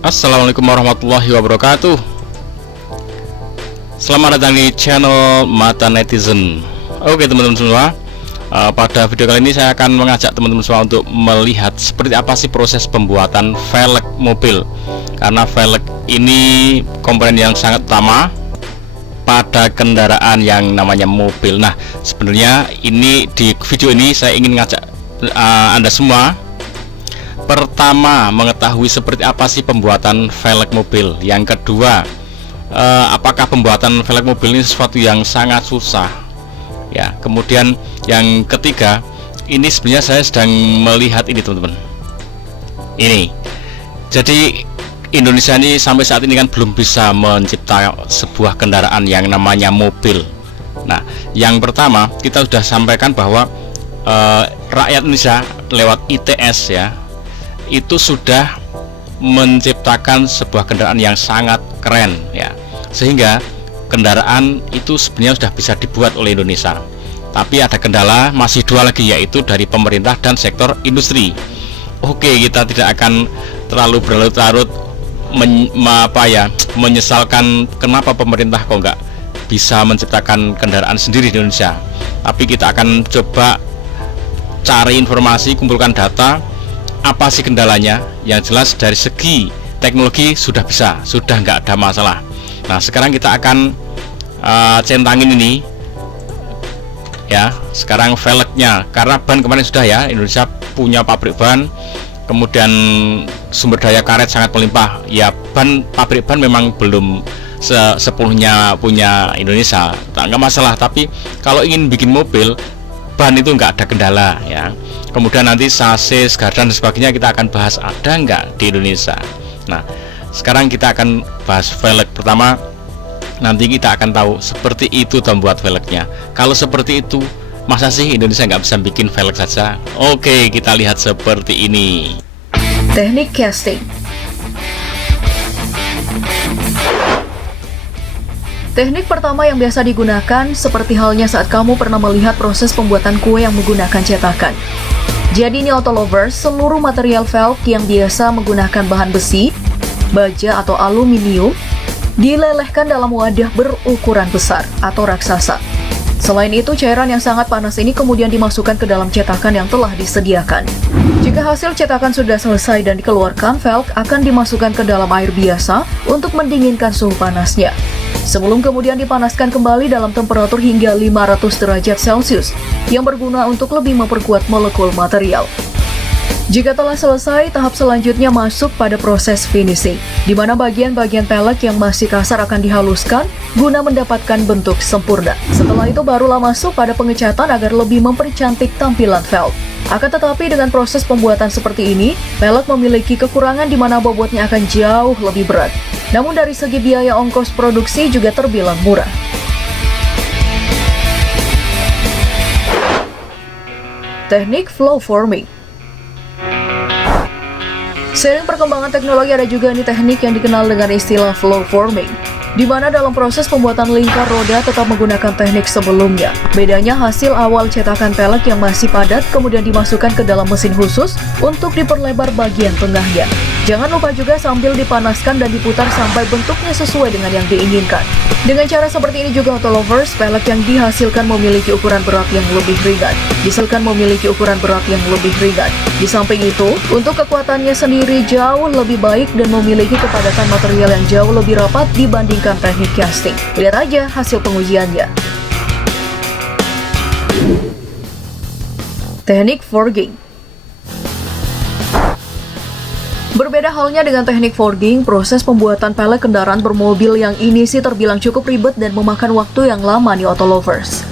Assalamualaikum warahmatullahi wabarakatuh. Selamat datang di channel Mata Netizen. Oke teman-teman semua, pada video kali ini saya akan mengajak teman-teman semua untuk melihat seperti apa sih proses pembuatan velg mobil. Karena velg ini komponen yang sangat utama pada kendaraan yang namanya mobil. Nah, sebenarnya ini di video ini saya ingin ngajak Anda semua pertama mengetahui seperti apa sih pembuatan velg mobil. Yang kedua, apakah pembuatan velg mobil ini sesuatu yang sangat susah ya. Kemudian yang ketiga, ini sebenarnya saya sedang melihat ini teman-teman. Ini jadi Indonesia ini sampai saat ini kan belum bisa mencipta sebuah kendaraan yang namanya mobil. Nah, yang pertama kita sudah sampaikan bahwa rakyat Indonesia lewat ITS ya, itu sudah menciptakan sebuah kendaraan yang sangat keren ya, sehingga kendaraan itu sebenarnya sudah bisa dibuat oleh Indonesia. Tapi ada kendala, masih dua lagi, yaitu dari pemerintah dan sektor industri. Oke, kita tidak akan terlalu berlarut-larut menyesalkan kenapa pemerintah kok nggak bisa menciptakan kendaraan sendiri di Indonesia. Tapi kita akan coba cari informasi, kumpulkan data, apa sih kendalanya. Yang jelas dari segi teknologi sudah bisa, sudah nggak ada masalah. Nah, sekarang kita akan centangin ini ya. Sekarang velgnya, karena ban kemarin sudah ya, Indonesia punya pabrik ban, kemudian sumber daya karet sangat melimpah ya. Pabrik ban memang belum sepenuhnya punya Indonesia, nggak masalah. Tapi kalau ingin bikin mobil, ban itu nggak ada kendala ya. Kemudian nanti sasis, gardan dan sebagainya kita akan bahas ada nggak di Indonesia. Nah, sekarang kita akan bahas velg pertama. Nanti kita akan tahu seperti itu membuat velgnya. Kalau seperti itu, masa sih Indonesia nggak bisa bikin velg saja? Oke, kita lihat seperti ini. Teknik casting. Teknik pertama yang biasa digunakan seperti halnya saat kamu pernah melihat proses pembuatan kue yang menggunakan cetakan. Jadi nih auto lovers, seluruh material velg yang biasa menggunakan bahan besi, baja atau aluminium dilelehkan dalam wadah berukuran besar atau raksasa. Selain itu, cairan yang sangat panas ini kemudian dimasukkan ke dalam cetakan yang telah disediakan. Jika hasil cetakan sudah selesai dan dikeluarkan, velg akan dimasukkan ke dalam air biasa untuk mendinginkan suhu panasnya, sebelum kemudian dipanaskan kembali dalam temperatur hingga 500 derajat Celcius yang berguna untuk lebih memperkuat molekul material. Jika telah selesai, tahap selanjutnya masuk pada proses finishing, di mana bagian-bagian velg yang masih kasar akan dihaluskan guna mendapatkan bentuk sempurna. Setelah itu barulah masuk pada pengecatan agar lebih mempercantik tampilan velg. Akan tetapi dengan proses pembuatan seperti ini, velg memiliki kekurangan di mana bobotnya akan jauh lebih berat. Namun dari segi biaya ongkos produksi juga terbilang murah. Teknik flow forming. Seiring perkembangan teknologi, ada juga nih teknik yang dikenal dengan istilah flow forming, di mana dalam proses pembuatan lingkar roda tetap menggunakan teknik sebelumnya. Bedanya hasil awal cetakan velg yang masih padat kemudian dimasukkan ke dalam mesin khusus untuk diperlebar bagian tengahnya. Jangan lupa juga sambil dipanaskan dan diputar sampai bentuknya sesuai dengan yang diinginkan. Dengan cara seperti ini juga auto lovers, velg yang dihasilkan memiliki ukuran berat yang lebih ringan. Di samping itu, untuk kekuatannya sendiri jauh lebih baik dan memiliki kepadatan material yang jauh lebih rapat dibandingkan teknik casting. Lihat aja hasil pengujiannya. Teknik forging. Berbeda halnya dengan teknik forging, proses pembuatan velg kendaraan bermobil yang ini sih terbilang cukup ribet dan memakan waktu yang lama nih auto lovers.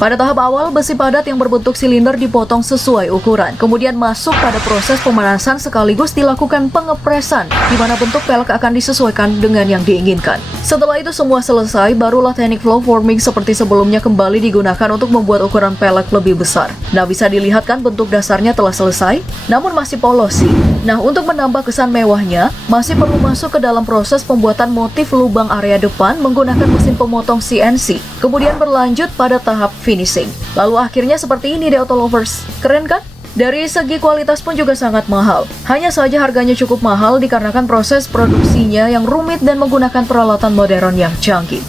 Pada tahap awal, besi padat yang berbentuk silinder dipotong sesuai ukuran. Kemudian masuk pada proses pemanasan sekaligus dilakukan pengepresan, di mana bentuk velg akan disesuaikan dengan yang diinginkan. Setelah itu semua selesai, barulah teknik flow forming seperti sebelumnya kembali digunakan untuk membuat ukuran velg lebih besar. Nah, bisa dilihat kan bentuk dasarnya telah selesai, namun masih polos sih. Nah, untuk menambah kesan mewahnya, masih perlu masuk ke dalam proses pembuatan motif lubang area depan menggunakan mesin pemotong CNC. Kemudian berlanjut pada tahap finishing. Lalu akhirnya seperti ini deh auto lovers. Keren kan? Dari segi kualitas pun juga sangat mahal. Hanya saja harganya cukup mahal dikarenakan proses produksinya yang rumit dan menggunakan peralatan modern yang canggih.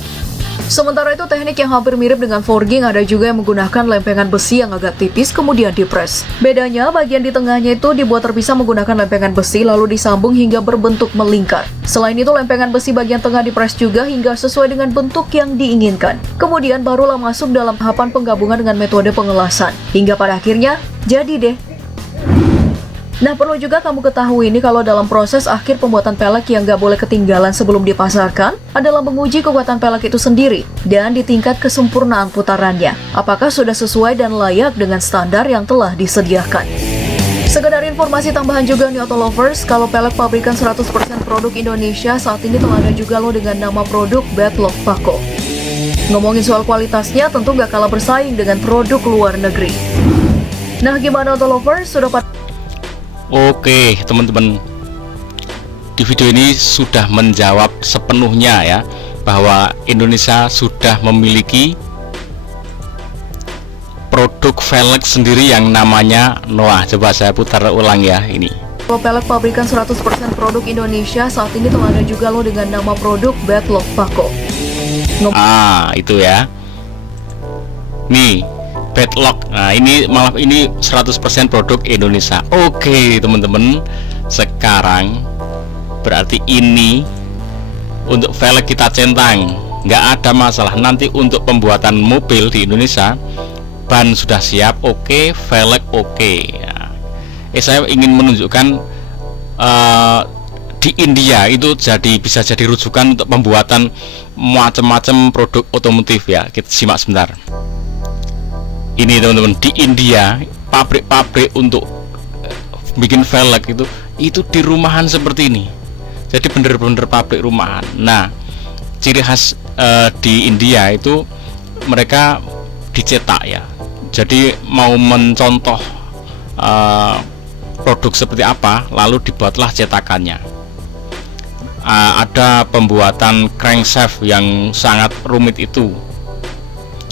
Sementara itu, teknik yang hampir mirip dengan forging ada juga yang menggunakan lempengan besi yang agak tipis kemudian dipres. Bedanya, bagian di tengahnya itu dibuat terpisah menggunakan lempengan besi lalu disambung hingga berbentuk melingkar. Selain itu, lempengan besi bagian tengah dipres juga hingga sesuai dengan bentuk yang diinginkan. Kemudian barulah masuk dalam tahapan penggabungan dengan metode pengelasan. Hingga pada akhirnya, jadi deh. Nah, perlu juga kamu ketahui ini kalau dalam proses akhir pembuatan pelek yang gak boleh ketinggalan sebelum dipasarkan adalah menguji kekuatan pelek itu sendiri dan di tingkat kesempurnaan putarannya. Apakah sudah sesuai dan layak dengan standar yang telah disediakan. Sekedar informasi tambahan juga nih Auto Lovers, kalau pelek pabrikan 100% produk Indonesia saat ini telah ada juga loh dengan nama produk Bedlock Paco. Ngomongin soal kualitasnya tentu gak kalah bersaing dengan produk luar negeri. Nah, gimana Auto Lovers? Sudah Oke teman-teman, di video ini sudah menjawab sepenuhnya ya, bahwa Indonesia sudah memiliki produk velg sendiri yang namanya Noah. Coba saya putar ulang ya ini. Kalau pelek pabrikan 100% produk Indonesia saat ini telah ada juga loh dengan nama produk Bedlock Paco. Itu ya. Nih Bedlock. Nah, ini malah ini 100% produk Indonesia. Oke, teman-teman. Sekarang berarti ini untuk velg kita centang, nggak ada masalah. Nanti untuk pembuatan mobil di Indonesia, ban sudah siap, oke, velg oke. Ya. Saya ingin menunjukkan di India itu bisa jadi rujukan untuk pembuatan macam-macam produk otomotif ya. Kita simak sebentar. Ini teman-teman, di India pabrik-pabrik untuk bikin velg itu di rumahan seperti ini. Jadi bener-bener pabrik rumahan. Nah, ciri khas di India itu mereka dicetak ya. Jadi mau mencontoh produk seperti apa, lalu dibuatlah cetakannya. Ada pembuatan crankshaft yang sangat rumit itu.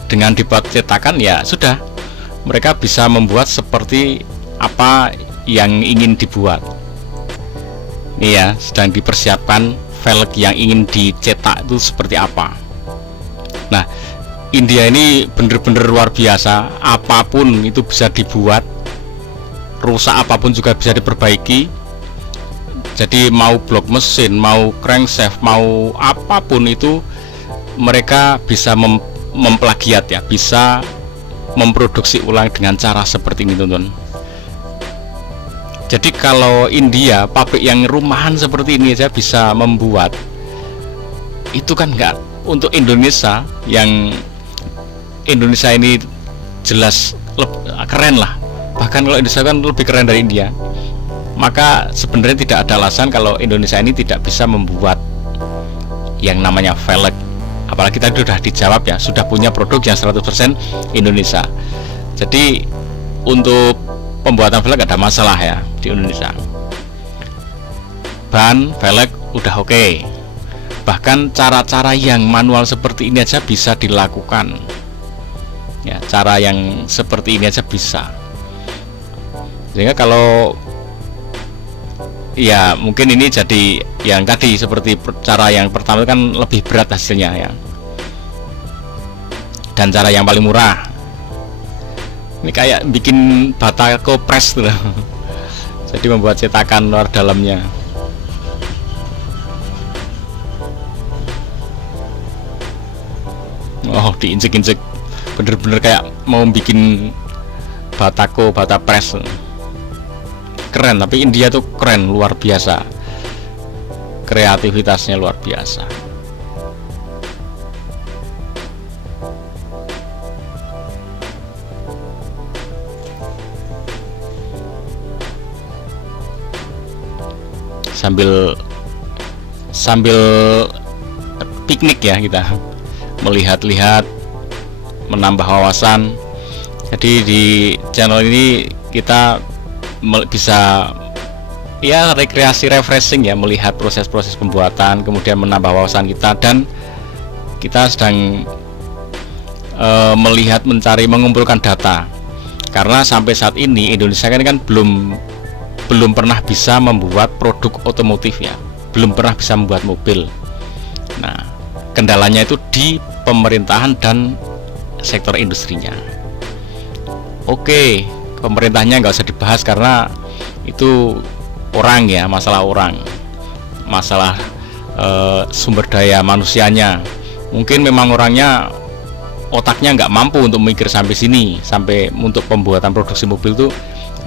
Dengan dibuat cetakan ya sudah, mereka bisa membuat seperti apa yang ingin dibuat. Ini ya, sedang dipersiapkan velg yang ingin dicetak itu seperti apa. Nah, India ini bener-bener luar biasa. Apapun itu bisa dibuat, rusak apapun juga bisa diperbaiki. Jadi mau blok mesin, mau crankshaft, mau apapun itu mereka bisa memplagiat ya, bisa memproduksi ulang dengan cara seperti ini teman-teman. Jadi kalau India pabrik yang rumahan seperti ini aja bisa membuat, itu kan enggak untuk Indonesia, yang Indonesia ini jelas keren lah, bahkan kalau Indonesia kan lebih keren dari India. Maka sebenarnya tidak ada alasan kalau Indonesia ini tidak bisa membuat yang namanya velg. Apalagi tadi sudah dijawab ya, sudah punya produk yang 100% Indonesia. Jadi untuk pembuatan velg ada masalah ya di Indonesia. Ban, velg udah oke. Bahkan cara-cara yang manual seperti ini aja bisa dilakukan. Ya, cara yang seperti ini aja bisa. Sehingga kalau ya mungkin ini jadi yang tadi seperti cara yang pertama kan lebih berat hasilnya ya, dan cara yang paling murah ini kayak bikin batako press tuh. Jadi membuat cetakan luar dalamnya. Oh, diinjek-injek bener-bener kayak mau bikin batako, bata press. Keren, tapi India tuh keren, luar biasa, kreativitasnya luar biasa. Sambil piknik ya, kita melihat-lihat, menambah wawasan. Jadi di channel ini kita bisa ya rekreasi, refreshing ya, melihat proses-proses pembuatan, kemudian menambah wawasan kita, dan kita sedang melihat, mencari, mengumpulkan data Karena sampai saat ini Indonesia kan belum pernah bisa membuat produk otomotif ya, belum pernah bisa membuat mobil. Nah, kendalanya itu di pemerintahan dan sektor industrinya. Oke, pemerintahnya nggak usah dibahas karena itu orang ya, masalah orang, masalah sumber daya manusianya. Mungkin memang orangnya otaknya nggak mampu untuk mikir sampai sini, sampai untuk pembuatan produksi mobil tuh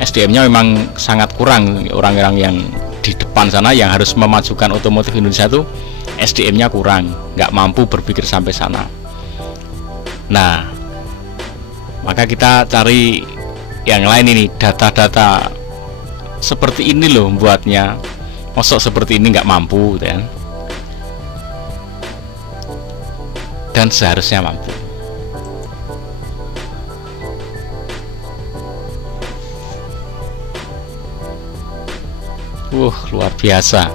SDM-nya memang sangat kurang. Orang-orang yang di depan sana yang harus memajukan otomotif Indonesia tuh SDM-nya kurang, nggak mampu berpikir sampai sana. Nah, maka kita cari yang lain ini, data-data seperti ini loh buatnya, mosok seperti ini nggak mampu gitu kan? Dan seharusnya mampu. Luar biasa.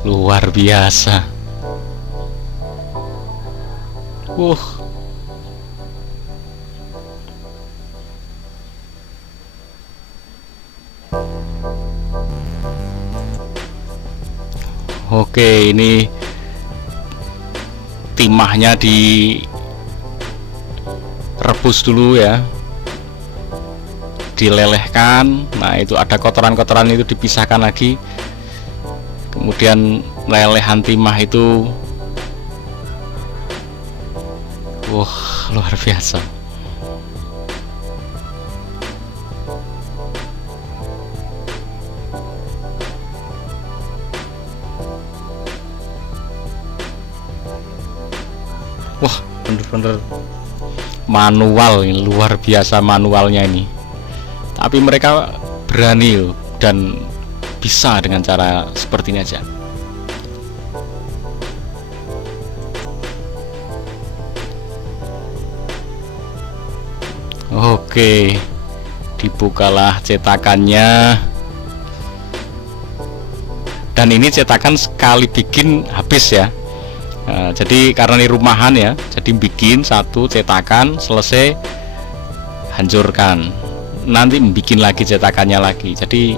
Luar biasa. Oke, ini timahnya direbus dulu ya, dilelehkan. Nah, itu ada kotoran-kotoran itu dipisahkan lagi, kemudian lelehan timah itu luar biasa. Bener-bener manual ini, luar biasa manualnya ini. Tapi mereka berani dan bisa dengan cara seperti ini aja. Oke, dibukalah cetakannya. Dan ini cetakan sekali bikin habis ya. Nah, jadi karena ini rumahan ya, jadi bikin satu cetakan selesai, hancurkan, nanti bikin lagi cetakannya lagi. Jadi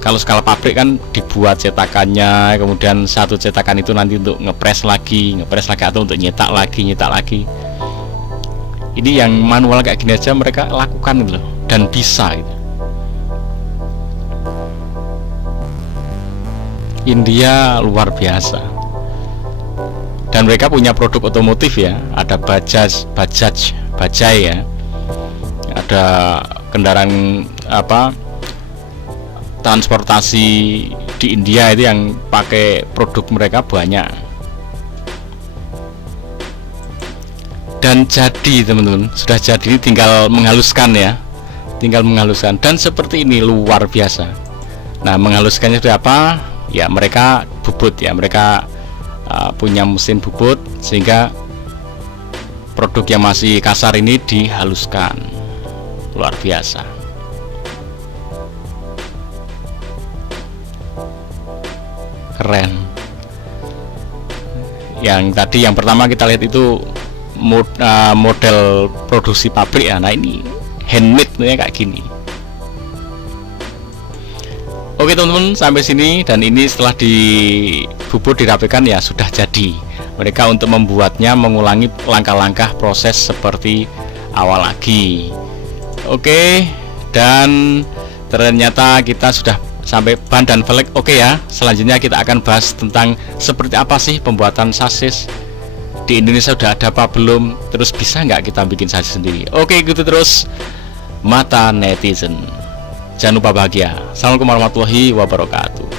kalau skala pabrik kan dibuat cetakannya, kemudian satu cetakan itu nanti untuk ngepres lagi atau untuk nyetak lagi. Ini yang manual kayak gini aja mereka lakukan gitu loh, dan bisa gitu. India luar biasa. Dan mereka punya produk otomotif ya, ada Bajaj ya, ada kendaraan transportasi di India itu yang pakai produk mereka banyak. Dan jadi teman-teman, sudah jadi, tinggal menghaluskan ya, dan seperti ini luar biasa. Nah, menghaluskannya itu apa ya, mereka bubut ya, mereka punya mesin bubut sehingga produk yang masih kasar ini dihaluskan. Luar biasa. Keren. Yang tadi yang pertama kita lihat itu model produksi pabrik ya. Nah, ini handmade nih kayak gini. Oke teman-teman, sampai sini, dan ini setelah dibubut dirapikan ya sudah jadi. Mereka untuk membuatnya mengulangi langkah-langkah proses seperti awal lagi. Oke, dan ternyata kita sudah sampai ban dan velg. Oke ya, selanjutnya kita akan bahas tentang seperti apa sih pembuatan sasis di Indonesia, sudah ada apa belum, terus bisa nggak kita bikin sasis sendiri. Oke, gitu terus mata netizen. Jangan lupa bahagia. Assalamualaikum warahmatullahi wabarakatuh.